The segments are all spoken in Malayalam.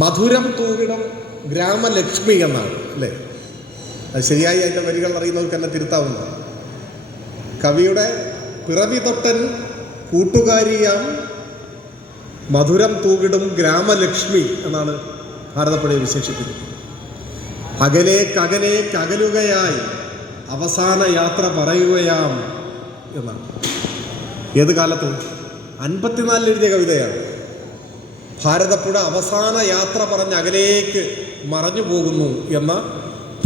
മധുരം തൂവിടം ഗ്രാമലക്ഷ്മി എന്നാണ് അല്ലേ? അത് ശരിയായി അതിന്റെ വരികൾ അറിയുന്നവർക്ക് എന്നെ തിരുത്താവുന്ന കവിയുടെ പിറവി തൊട്ടൻ കൂട്ടുകാരിയാം മധുരം തൂകിടും ഗ്രാമലക്ഷ്മി എന്നാണ് ഭാരതപ്പുഴയെ വിശേഷിപ്പിക്കുന്നത്. അകലെ കകലെ കകലുകയായി അവസാന യാത്ര പറയുകയാം എന്നാണ്. ഏത് കാലത്ത് അൻപത്തിനാലിൽ എഴുതിയ കവിതയാണ്. ഭാരതപ്പുഴ അവസാന യാത്ര പറഞ്ഞ് അകലേക്ക് മറഞ്ഞു പോകുന്നു എന്ന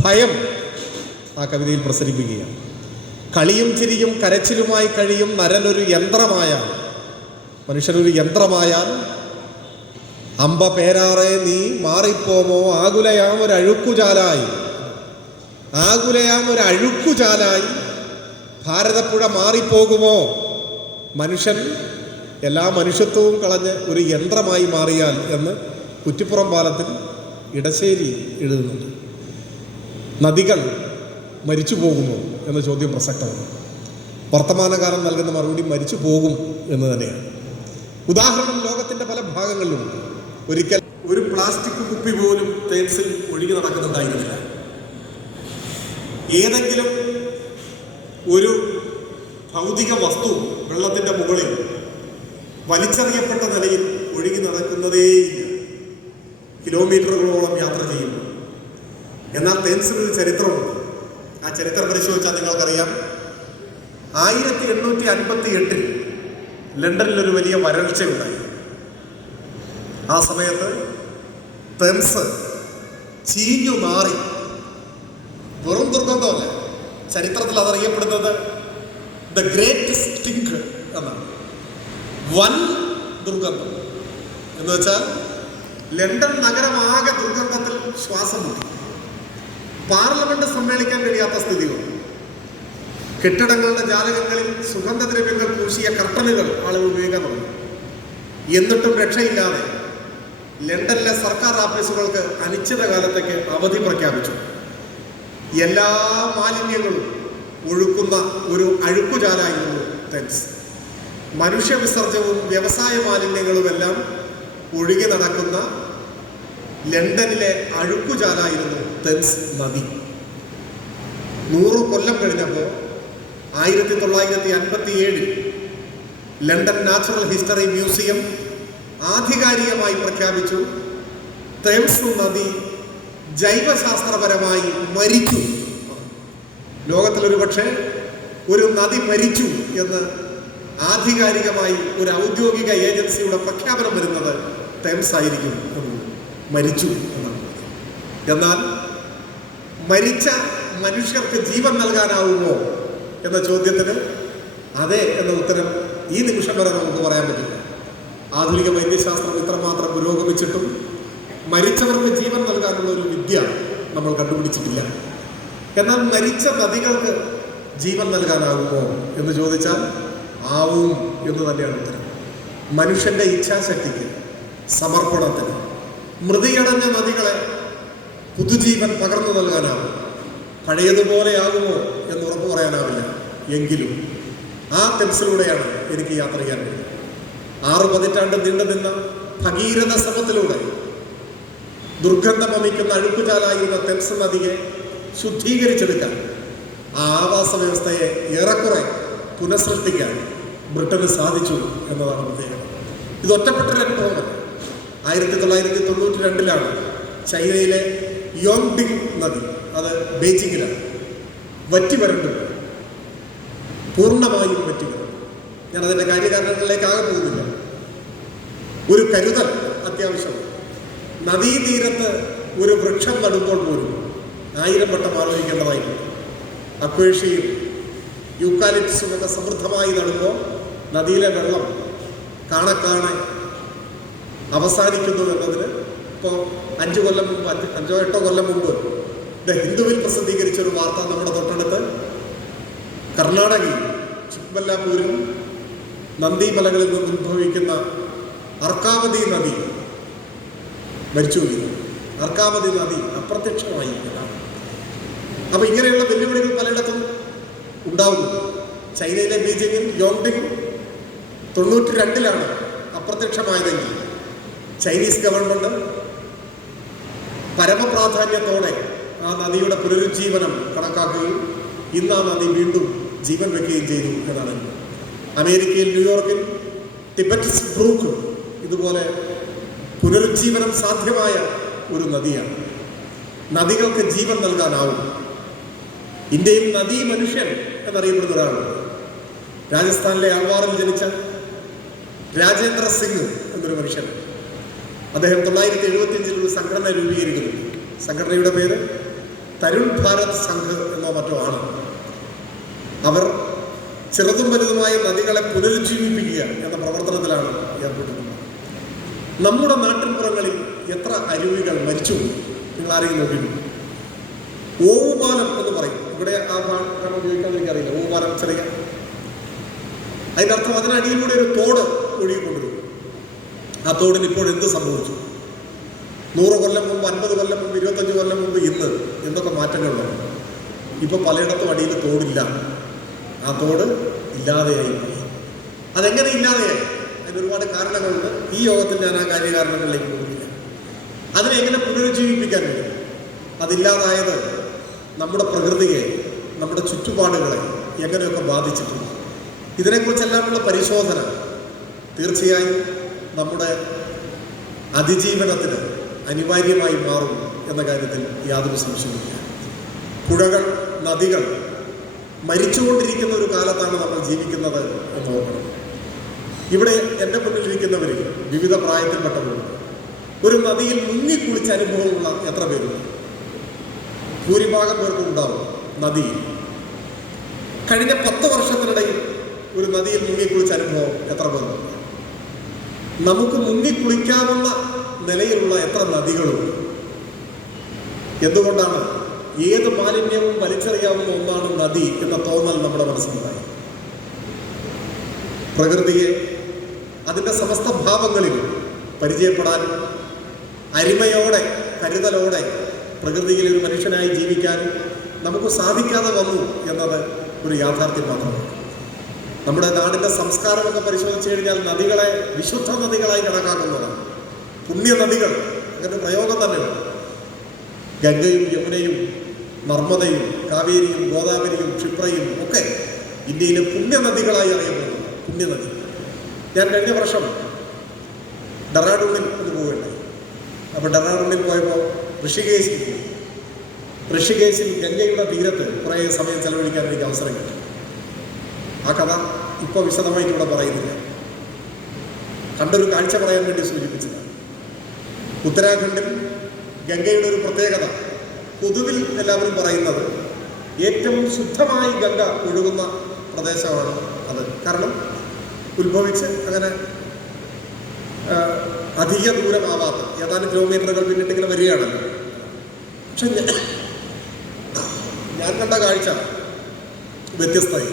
ഭയം ആ കവിതയിൽ പ്രസരിപ്പിക്കുകയാണ്. കളിയും ചിരിയും കരച്ചിലുമായി കഴിയും നരനൊരു യന്ത്രമായാൽ മനുഷ്യനൊരു യന്ത്രമായാൽ അമ്പ പേരാറെ നീ മാറിപ്പോമോ? ആകുലയാം ഒരു അഴുക്കുചാലായി. ആകുലയാം ഒരു അഴുക്കുചാലായി. ഭാരതപ്പുഴ മാറിപ്പോകുമോ? മനുഷ്യൻ എല്ലാ മനുഷ്യത്വവും കളഞ്ഞ് ഒരു യന്ത്രമായി മാറിയാൽ എന്ന് കുറ്റിപ്പുറം പാലത്തിൽ ഇടശ്ശേരി എഴുതുന്നുണ്ട്. നദികൾ മരിച്ചു പോകുമോ എന്ന ചോദ്യം പ്രസക്തമാണ്. വർത്തമാനകാലം നൽകുന്ന മറുപടി മരിച്ചു പോകും എന്ന് തന്നെയാണ്. ഉദാഹരണം ലോകത്തിന്റെ പല ഭാഗങ്ങളിലുമുണ്ട് ഒരിക്കൽ ഒരു പ്ലാസ്റ്റിക് കുപ്പി പോലും തേൻസിൽ ഒഴുകി നടക്കുന്നുണ്ടായിരുന്നില്ല. ഏതെങ്കിലും ഒരു ഭൗതിക വസ്തു വെള്ളത്തിന്റെ മുകളിൽ വലിച്ചെറിയപ്പെട്ട നിലയിൽ ഒഴുകി നടക്കുന്നതേയില്ല. കിലോമീറ്ററുകളോളം യാത്ര ചെയ്യുന്നു. എന്നാൽ തേൻസിന് ഒരു ചരിത്രമുണ്ട്. ആ ചരിത്രം പരിശോധിച്ചാൽ നിങ്ങൾക്കറിയാം. ആയിരത്തി എണ്ണൂറ്റി അൻപത്തി എട്ടിൽ ലണ്ടനിൽ ഒരു വലിയ വരൾച്ചയുണ്ടായി. ആ സമയത്ത് തെംസ് ചീഞ്ഞു മാറി. വെറും ദുർഗന്ധമല്ല ചരിത്രത്തിൽ അതറിയപ്പെടുന്നത് ദ ഗ്രേറ്റ് സ്റ്റിങ്ക് വൻ ദുർഗന്ധം. എന്ന് വെച്ചാൽ ലണ്ടൻ നഗരമാകെ ദുർഗന്ധത്തിൽ ശ്വാസം മുട്ടി പാർലമെന്റ് സമ്മേളിക്കാൻ കഴിയാത്ത സ്ഥിതി വന്നു കെട്ടിടങ്ങളുടെ ജാലകങ്ങളിൽ സുഗന്ധദ്രവ്യങ്ങൾ പൂശിയ കർട്ടനുകൾ ആളുകൾ ഉപയോഗിക്കാൻ തുടങ്ങി. എന്നിട്ടും രക്ഷയില്ലാതെ ലണ്ടനിലെ സർക്കാർ ഓഫീസുകൾക്ക് അനിശ്ചിതകാലത്തേക്ക് അവധി പ്രഖ്യാപിച്ചു. എല്ലാ മാലിന്യങ്ങളും ഒഴുക്കുന്ന ഒരു അഴുക്കുചാലായിരുന്നു തെൻസ്. മനുഷ്യ വിസർജവും വ്യവസായ മാലിന്യങ്ങളുമെല്ലാം ഒഴുകി നടക്കുന്ന ലണ്ടനിലെ അഴുക്കുചാലായിരുന്നു തെൻസ് നദി. നൂറ് കൊല്ലം കഴിഞ്ഞപ്പോൾ ആയിരത്തി തൊള്ളായിരത്തി അൻപത്തി ഏഴിൽ ലണ്ടൻ നാച്ചുറൽ ഹിസ്റ്ററി മ്യൂസിയം ആധികാരികമായി പ്രഖ്യാപിച്ചു തെംസ് നദി ജൈവശാസ്ത്രപരമായി മരിച്ചു. ലോകത്തിൽ പക്ഷേ ഒരു നദി മരിച്ചു എന്ന് ആധികാരികമായി ഒരു ഔദ്യോഗിക ഏജൻസിയുടെ പ്രഖ്യാപനം വരുന്നത് തെംസ് ആയിരിക്കും മരിച്ചു എന്നാണ്. എന്നാൽ മരിച്ച മനുഷ്യർക്ക് ജീവൻ നൽകാനാവുമോ എന്ന ചോദ്യത്തിന് അതെ എന്ന ഉത്തരം ഈ നിമിഷം വരെ നമുക്ക് പറയാൻ പറ്റില്ല. ആധുനിക വൈദ്യശാസ്ത്രം ഇത്രമാത്രം പുരോഗമിച്ചിട്ടും മരിച്ചവർക്ക് ജീവൻ നൽകാനുള്ള ഒരു വിദ്യ നമ്മൾ കണ്ടുപിടിച്ചിട്ടില്ല. എന്നാൽ മരിച്ച നദികൾക്ക് ജീവൻ നൽകാനാകുമോ എന്ന് ചോദിച്ചാൽ ആവും എന്ന് തന്നെയാണ് ഉത്തരം. മനുഷ്യന്റെ ഇച്ഛാശക്തിക്ക് സമർപ്പണത്തിന് മൃതിയടഞ്ഞ നദികളെ പുതുജീവൻ പകർന്നു നൽകാനാവും. പഴയതുപോലെയാകുമോ എന്ന് ഉറപ്പ് പറയാനാവില്ല. എങ്കിലും ആ തെൻസിലൂടെയാണ് എനിക്ക് യാത്ര ചെയ്യാൻ കഴിയുന്നത്. ആറ് പതിറ്റാണ്ട് നീണ്ടു നിന്ന ഭഗീരഥ ശ്രമത്തിലൂടെ ദുർഗന്ധം വമിക്കുന്ന അഴുക്കുചാലായിരുന്ന തെൻസ് നദിയെ ശുദ്ധീകരിച്ചെടുക്കാൻ ആ ആവാസ വ്യവസ്ഥയെ ഏറെക്കുറെ പുനഃസൃഷ്ടിക്കാൻ ബ്രിട്ടന് സാധിച്ചു എന്നതാണ് പ്രത്യേകത. ഇത് ഒറ്റപ്പെട്ട രംഗമാണ് ആയിരത്തി തൊള്ളായിരത്തി തൊണ്ണൂറ്റി രണ്ടിലാണ് ചൈനയിലെ യോങ്ഡിങ് നദി അത് ബീജിങ്ങിലാണ് വറ്റി വരണ്ടു പൂർണമായും വറ്റി വരണം ഞാൻ അതിന്റെ കാര്യകാരണങ്ങളിലേക്ക് ആകെ പോകുന്നില്ല. ഒരു കരുതൽ അത്യാവശ്യം നദീതീരത്ത് ഒരു വൃക്ഷം നടുമ്പോൾ പോലും ആയിരം വട്ടം ആലോചിക്കേണ്ടതായിട്ടുണ്ട്. അക്വേഷ്യയും ഒക്കെ സമൃദ്ധമായി നടുമ്പോൾ നദിയിലെ വെള്ളം കാണക്കാണെ അവസാനിക്കുന്നു എന്നതിന് ഇപ്പോൾ അഞ്ച് കൊല്ലം മുമ്പ് അഞ്ച് എട്ടോ കൊല്ലം മുമ്പ് ദ ഹിന്ദുവിൽ പ്രസിദ്ധീകരിച്ച ഒരു വാർത്ത നമ്മുടെ തൊട്ടടുത്ത് കർണാടകയിൽ ചിക്മല്ലാപൂരിൽ നന്ദിമലകളിൽ നിന്ന് ഉത്ഭവിക്കുന്ന അർക്കാവതി നദി മരിച്ചു അർക്കാവതി നദി അപ്രത്യക്ഷമായി എന്നാണ്. അപ്പൊ ഇങ്ങനെയുള്ള വെല്ലുവിളികൾ പലയിടത്തും ഉണ്ടാവുന്നു. ചൈനയിലെ ബീജിങ്ങിൽ യോങ്ഡിങ് തൊണ്ണൂറ്റി രണ്ടിലാണ് അപ്രത്യക്ഷമായതെങ്കിൽ ചൈനീസ് ഗവൺമെന്റ് പരമപ്രാധാന്യത്തോടെ ആ നദിയുടെ പുനരുജ്ജീവനം കണക്കാക്കുകയും ഇന്ന് ആ നദി വീണ്ടും ജീവൻ വെക്കുകയും ചെയ്തു എന്നാണ് അമേരിക്കയിൽ ന്യൂയോർക്കിൽ ടിബറ്റ്സ് ബ്രൂക്ക് ഇതുപോലെ പുനരുജ്ജീവനം സാധ്യമായ ഒരു നദിയാണ്. നദികൾക്ക് ജീവൻ നൽകാനാവും. ഇന്ത്യയിൽ നദീ മനുഷ്യൻ എന്നറിയപ്പെടുന്ന ഒരാളുണ്ട്. രാജസ്ഥാനിലെ അൽവാറിൽ ജനിച്ച രാജേന്ദ്ര സിംഗ് എന്നൊരു മനുഷ്യൻ. അദ്ദേഹം തൊള്ളായിരത്തി എഴുപത്തിയഞ്ചിൽ ഒരു സംഘടന രൂപീകരിക്കുന്നു. സംഘടനയുടെ പേര് തരുൺ ഭാരത് സംഘ് എന്നോ മറ്റോ ആണ്. അവർ ചെറുതും വലുതുമായ നദികളെ പുനരുജ്ജീവിപ്പിക്കുക എന്ന പ്രവർത്തനത്തിലാണ് ഏർപ്പെട്ടിരുന്നത് നമ്മുടെ നാട്ടിൻപുറങ്ങളിൽ എത്ര അരുവികൾ മരിച്ചു നിങ്ങൾ ആരെങ്കിലും നോക്കിയിട്ടുണ്ട്? ഓവുപാലം എന്ന് പറയും. ഇവിടെ ആ ഭാഗം ഉപയോഗിക്കാൻ എനിക്കറിയില്ല. ഓവുപാലം ചെറിയ അതിന്റെ അർത്ഥം അതിനടിയിലൂടെ ഒരു തോട് ഒഴുകിക്കൊണ്ടിരുന്നു ആ തോടിന് ഇപ്പോൾ എന്ത് സംഭവിച്ചു? നൂറ് കൊല്ലം മുമ്പ് അൻപത് കൊല്ലം മുമ്പ് ഇരുപത്തഞ്ച് കൊല്ലം മുമ്പ് ഇന്ന് എന്തൊക്കെ മാറ്റങ്ങളുണ്ട്? ഇപ്പോൾ പലയിടത്തും അടിയിൽ തോടില്ല. ആ തോട് ഇല്ലാതെയായി അതെങ്ങനെ ഇല്ലാതെയായി? അതിന് ഒരുപാട് കാരണങ്ങളുണ്ട്. ഈ യോഗത്തിൽ ഞാൻ ആ കാര്യകാരണങ്ങളിലേക്ക് പോകുന്നില്ല അതിനെ എങ്ങനെ പുനരുജ്ജീവിപ്പിക്കാൻ കഴിയും അതില്ലാതായത് നമ്മുടെ പ്രകൃതിയെ നമ്മുടെ ചുറ്റുപാടുകളെ എങ്ങനെയൊക്കെ ബാധിച്ചിട്ടുണ്ട്? ഇതിനെക്കുറിച്ചെല്ലാമുള്ള പരിശോധന തീർച്ചയായും നമ്മുടെ അതിജീവനത്തിന് അനിവാര്യമായി മാറും എന്ന കാര്യത്തിൽ യാതൊരു സംശയമില്ല പുഴകൾ നദികൾ മരിച്ചുകൊണ്ടിരിക്കുന്ന ഒരു കാലത്താണ് നമ്മൾ ജീവിക്കുന്നത് എന്ന് ഓർക്കണം. ഇവിടെ എന്റെ മുന്നിലിരിക്കുന്നവർ വിവിധ പ്രായത്തിൽപ്പെട്ടവരുണ്ട്. ഒരു നദിയിൽ മുങ്ങി കുളിച്ച അനുഭവമുള്ള എത്ര പേരുണ്ട്? ഭൂരിഭാഗം പേർക്കും ഉണ്ടാവും നദിയിൽ. കഴിഞ്ഞ പത്ത് വർഷത്തിനിടയിൽ ഒരു നദിയിൽ മുങ്ങിക്കുളിച്ച അനുഭവം എത്ര പേരുണ്ട്? നമുക്ക് മുങ്ങി കുളിക്കാവുന്ന നിലയിലുള്ള എത്ര നദികളുണ്ട് എന്തുകൊണ്ടാണ്? ഏത് മാലിന്യവും വലിച്ചെറിയാവുന്ന ഒന്നാണ് നദി എന്ന തോന്നൽ നമ്മുടെ മനസ്സിലുണ്ടായി. പ്രകൃതിയെ അതിന്റെ സമസ്ത ഭാവങ്ങളിൽ പരിചയപ്പെടാൻ അരിമയോടെ കരുതലോടെ പ്രകൃതിയിൽ ഒരു മനുഷ്യനായി ജീവിക്കാൻ നമുക്ക് സാധിക്കാതെ വന്നു എന്നത് ഒരു യാഥാർത്ഥ്യം മാത്രമാണ്. നമ്മുടെ നാടിന്റെ സംസ്കാരമൊക്കെ പരിശോധിച്ചു കഴിഞ്ഞാൽ നദികളെ വിശുദ്ധ നദികളായി കണക്കാക്കുന്നതാണ്. പുണ്യ നദികൾ അങ്ങനെ പ്രയോഗം തന്നെയാണ്. ഗംഗയും യമുനയും നർമ്മദയും കാവേരിയും ഗോദാവരിയും ക്ഷിപ്രയും ഒക്കെ ഇന്ത്യയിലെ പുണ്യനദികളായി അറിയപ്പെടുന്നു. പുണ്യനദി ഞാൻ കഴിഞ്ഞ വർഷം ഡെറാഡൂണിൽ ഒന്ന് പോവുകയുണ്ടായി. അപ്പോൾ ഡെറാഡൂണിൽ പോയപ്പോൾ ഋഷികേശിൽ ഋഷികേശിൽ ഗംഗയുടെ തീരത്ത് കുറേ സമയം ചെലവഴിക്കാൻ എനിക്ക് അവസരം കിട്ടി. ആ കഥ ഇപ്പോൾ വിശദമായിട്ട് ഇവിടെ പറയുന്നില്ല. കണ്ടൊരു കാഴ്ച പറയാൻ വേണ്ടി സൂചിപ്പിച്ചതാണ്. ഉത്തരാഖണ്ഡിൽ ഗംഗയുടെ ഒരു പ്രത്യേകത പൊതുവിൽ എല്ലാവരും പറയുന്നത് ഏറ്റവും ശുദ്ധമായി ഗംഗ ഒഴുകുന്ന പ്രദേശമാണ് അത്. കാരണം ഉത്ഭവിച്ച് അങ്ങനെ അധിക ദൂരമാവാത്ത ഏതാനും കിലോമീറ്ററുകൾ പിന്നിട്ട് ഇങ്ങനെ വരികയാണല്ലോ. പക്ഷെ ഞാൻ കണ്ട കാഴ്ച വ്യത്യസ്തമായി.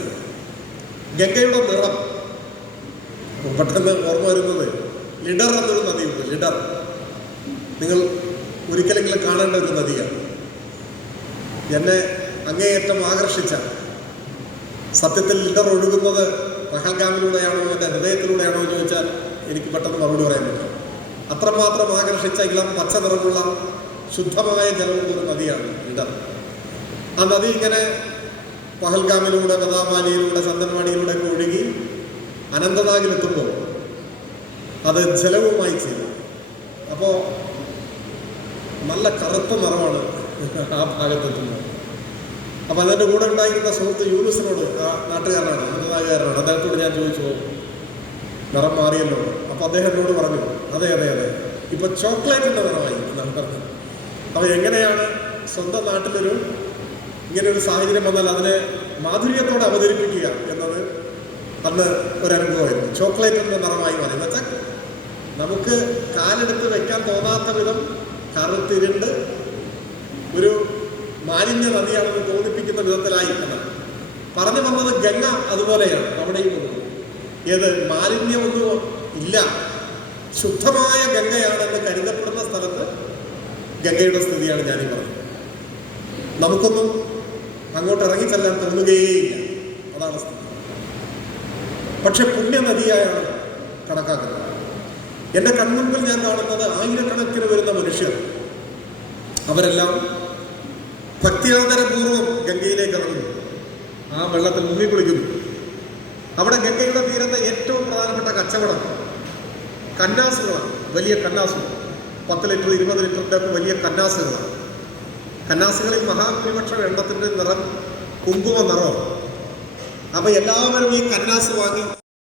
ഗംഗയുടെ നിറം. പെട്ടെന്ന് ഓർമ്മ വരുന്നത് ലിഡർ എന്നൊരു നദിയുണ്ട് ലിഡർ. നിങ്ങൾ ഒരിക്കലെങ്കിലും കാണേണ്ട ഒരു നദിയാണ്. എന്നെ അങ്ങേയറ്റം ആകർഷിച്ച സത്യത്തിൽ ലിഡർ ഒഴുകുന്നത് പഹൽഗാമിലൂടെയാണോ എന്റെ ഹൃദയത്തിലൂടെയാണോ എന്ന് ചോദിച്ചാൽ എനിക്ക് പെട്ടെന്ന് മറുപടി പറയാൻ പറ്റും. അത്രമാത്രം ആകർഷിച്ച ഇളം പച്ച നിറമുള്ള ശുദ്ധമായ ജലമുള്ള ഒരു നദിയാണ് ലിഡർ. ആ നദി ഇങ്ങനെ പഹൽഗാമിലൂടെ കഥാമാലിയിലൂടെ ചന്ദൻവാടിയിലൂടെ ഒക്കെ ഒഴുകി അനന്തനാഗിലെത്തുമ്പോൾ അത് ജലവുമായി ചേരും. അപ്പോൾ നല്ല കറുത്ത നിറമാണ് ആ ഭാഗത്തെത്തുന്നത്. അപ്പം അതിന്റെ കൂടെ ഉണ്ടായിരുന്ന സുഹൃത്ത് യൂനുസിനോട് ആ നാട്ടുകാരനാണ് അനന്തനാഗുകാരനാണ്. അദ്ദേഹത്തോട് ഞാൻ ചോദിച്ചു നിറം മാറിയല്ലോ. അപ്പോൾ അദ്ദേഹം എന്നോട് പറഞ്ഞു അതെ അതെ അതെ. ഇപ്പൊ ചോക്ലേറ്റിന്റെ നിറമായി എന്നാണ് പറഞ്ഞത്. അപ്പോൾ എങ്ങനെയാണ് സ്വന്തം നാട്ടിലൊരു ഇങ്ങനെ ഒരു സാഹചര്യം വന്നാൽ അതിനെ മാധുര്യത്തോടെ അവതരിപ്പിക്കുക എന്നത് അന്ന് ഒരനുഭവമായിരുന്നു. ചോക്ലേറ്റിന്റെ നിറമായി മാറി എന്നുവെച്ചാൽ നമുക്ക് കാലെടുത്ത് വെക്കാൻ തോന്നാത്ത വിധം കറുത്തിരുണ്ട് ഒരു മാലിന്യ നദിയാണെന്ന് തോന്നിപ്പിക്കുന്ന വിധത്തിലായി പറഞ്ഞു വന്നത് ഗംഗ അതുപോലെയാണ്. അവിടെയും ഒന്നും ഏത് മാലിന്യമൊന്നും ഇല്ല. ശുദ്ധമായ ഗംഗയാണെന്ന് കരുതപ്പെടുന്ന സ്ഥലത്ത് ഗംഗയുടെ സ്ഥിതിയാണ് ഞാനീ പറഞ്ഞത്. നമുക്കൊന്നും അങ്ങോട്ട് ഇറങ്ങിച്ചെല്ലാൻ തോന്നുകയേയില്ല അതാണ് സ്ഥിതി. പക്ഷെ പുണ്യനദിയായാണ് കണക്കാക്കുന്നത്. എന്റെ കൺമുൻപിൽ ഞാൻ കാണുന്നത് ആയിരക്കണക്കിന് വരുന്ന മനുഷ്യർ. അവരെല്ലാം ഭക്തിയാദരപൂർവം ഗംഗയിലേക്ക് ഇറങ്ങുന്നു. ആ വെള്ളത്തിൽ മുങ്ങി കുളിക്കുന്നു. അവിടെ ഗംഗയുടെ തീരത്തെ ഏറ്റവും പ്രധാനപ്പെട്ട കച്ചവടം കന്നാസുകളാണ്. വലിയ കന്നാസുകൾ. പത്ത് ലിറ്റർ ഇരുപത് ലിറ്ററിന്റെ ഒക്കെ വലിയ കന്നാസുകളാണ്. കന്നാസുകളിൽ മഹാഭൂരിപക്ഷം എണ്ണത്തിന്റെ നിറം കുങ്കുമ നിറമാണ് അപ്പോൾ എല്ലാവരും ഈ കന്നാസ് വാങ്ങി